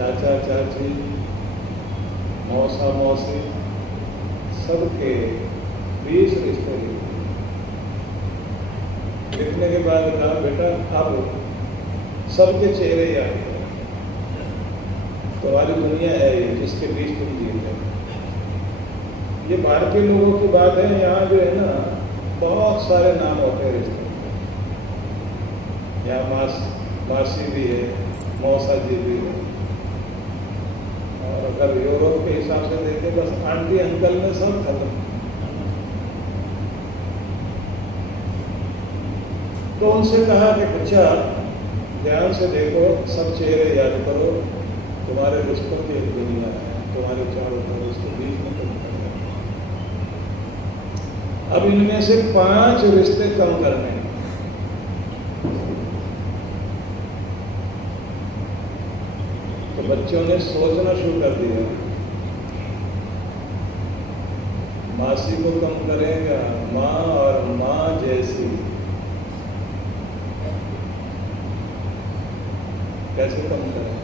चाचा चाची, मौसा मौसी, सबके 20 रिश्ते लिखने के बाद कहा बेटा अब सबके चेहरे याद करो, तुम्हारी दुनिया है ये जिसके बीच तुम जीते। ये भारतीय लोगों की बात है। यहाँ जो है ना बहुत सारे नाम होते हैं रिश्ते। यहाँ मासी भी है, मौसा जी भी है, और अगर यूरोप के हिसाब से देखें बस आंटी अंकल में सब खत्म। तो उनसे कहा कि बच्चा ध्यान से देखो, सब चेहरे याद करो, तुम्हारे रिश्तों की एक दुनिया है, तुम्हारे चारों तरफ, उसके बीच में तुम कर। अब इनमें से 5 रिश्ते कम करने हैं। तो बच्चों ने सोचना शुरू कर दिया, मासी को कम करेगा, माँ और माँ जैसी। कैसे कम करें?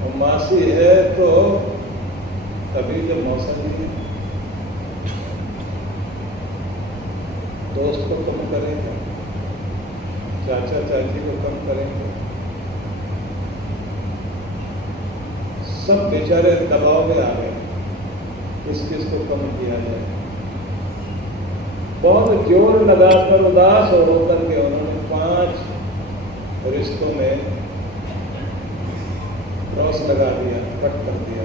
और मासी है तो कभी जब मौसम नहीं है, दोस्त को कम करेंगे, चाचा चाची को कम करेंगे, सब बेचारे दबाव में आ गए, किस किस को कम किया जाए। बहुत जोर लगाकर उदास होकर के उन्होंने 5 रिश्तों में क्रॉस लगा दिया, कट कर दिया।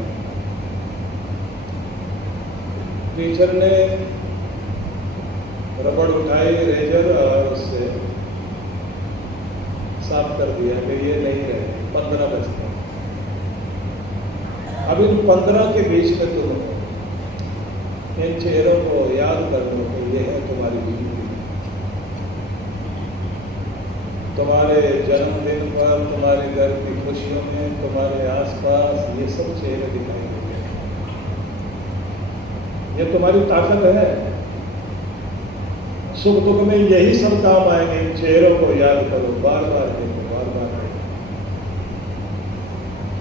टीचर ने रबड़ उठाई, रेजर, और उससे साफ कर दिया कि ये नहीं रहे, 15 बचते। अब इन 15 के बीच में तुम इन चेहरों को याद कर लो कि ये है तुम्हारी जिंदगी। तुम्हारे जन्मदिन पर, तुम्हारे घर की खुशियों में, तुम्हारे आसपास ये सब चेहरे दिखाई देंगे। ये तुम्हारी ताकत है। सुख दुख में यही सब काम आएंगे। इन चेहरों को याद करो, बार बार देखो, बार बार देखो।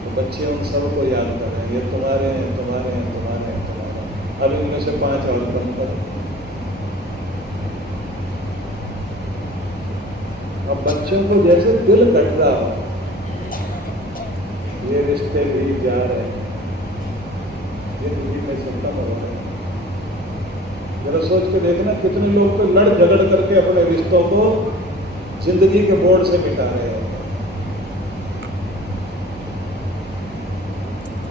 तो बच्चे उन सबको याद करें, ये तुम्हारे हैं, तुम्हारे हैं, तुम्हारे हैं, तुम्हारे हैं। अब इनमें से 5 और कम करो। अब बच्चों को जैसे दिल कट रहा, ये रिश्ते भी जा रहे हैं, जिंदगी में खत्म हो रहे हैं। जरा सोच के देखना, कितने लोग तो लड़ झगड़ करके अपने रिश्तों को जिंदगी के बोर्ड से मिटा रहे हैं।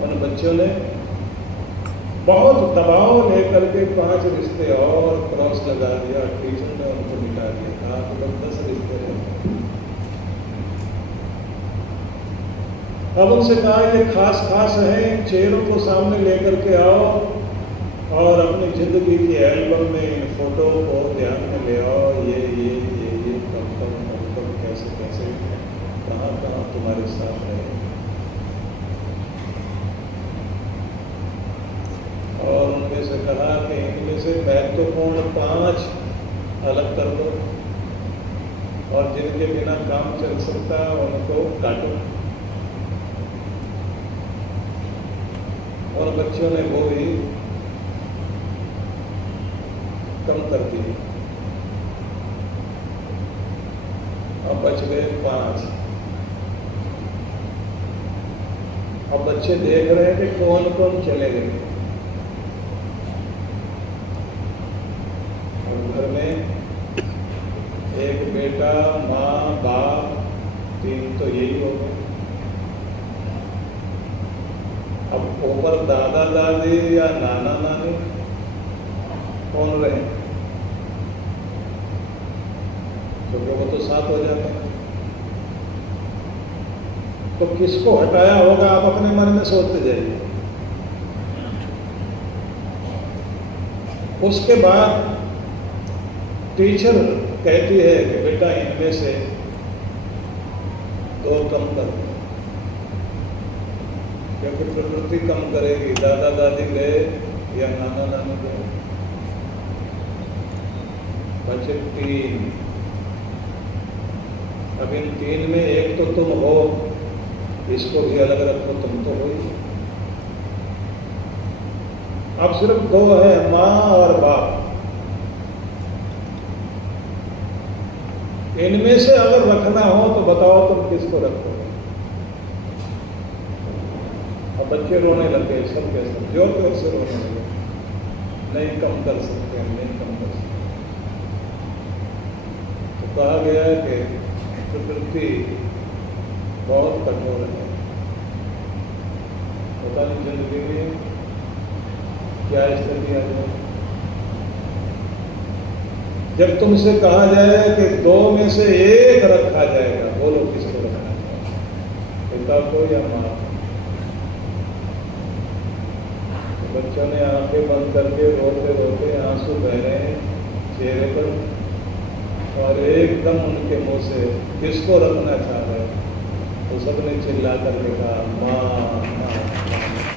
उन बच्चों ने बहुत दबाव लेकर के 5 रिश्ते और क्रॉस लगा दिया। टीचर ने उनको मिटा दिया, कहा कि बस 10 रिश्ते रहे। अब उनसे कहा ये खास खास है, चेहरों को सामने लेकर के आओ और अपनी जिंदगी की एल्बम में इन फोटो को ध्यान में ले आओ। ये कब कैसे कैसे कहाँ कहाँ तुम्हारे साथ रहे। और उनमें से कहा कि इनमें से महत्वपूर्ण 5 अलग कर दो, और जिनके बिना काम चल सकता उनको काटो। और बच्चों ने वो भी कम कर दिए। अब बच गए 5। अब बच्चे देख रहे हैं कि कौन कौन चले गए। घर में एक बेटा, माँ, बाप, 3 तो यही हो गए। अब ऊपर दादा दादी या नाना नानी कौन रहे? क्योंकि वो तो 7 हो जाते हैं। तो किसको हटाया होगा आप अपने मन में सोचते जाइए। उसके बाद टीचर कहती है कि बेटा इनमें से 2 कम कर दो, क्योंकि प्रकृति कम करेगी। दादा दादी गए या नाना नानी गए, बचे 3। अब इन 3 में एक तो तुम हो इसको भी अलग रखो, तुम तो हो ही। अब सिर्फ दो है, मां और बाप। इनमें से अगर रखना हो तो बताओ तुम किसको रखोगे? अब बच्चे रोने लगे, सब के सब जोर जोर से रोने लगे, नहीं कम कर सकते, नहीं कम कर सकते। तो कहा गया है कि प्रकृति बहुत कठोर है। पता नहीं जिंदगी में क्या स्थिति आ जाए। जब तुमसे कहा जाए कि दो में से एक रखा जाएगा, बोलो किसको रखना है? पिता को या मां को? बच्चों ने आंखें बंद करके रोते रोते आंसू बह रहे हैं चेहरे पर, और एकदम उनके मुंह से किसको रखना चाह रहे हैं, तो सबने चिल्ला करके कहा मां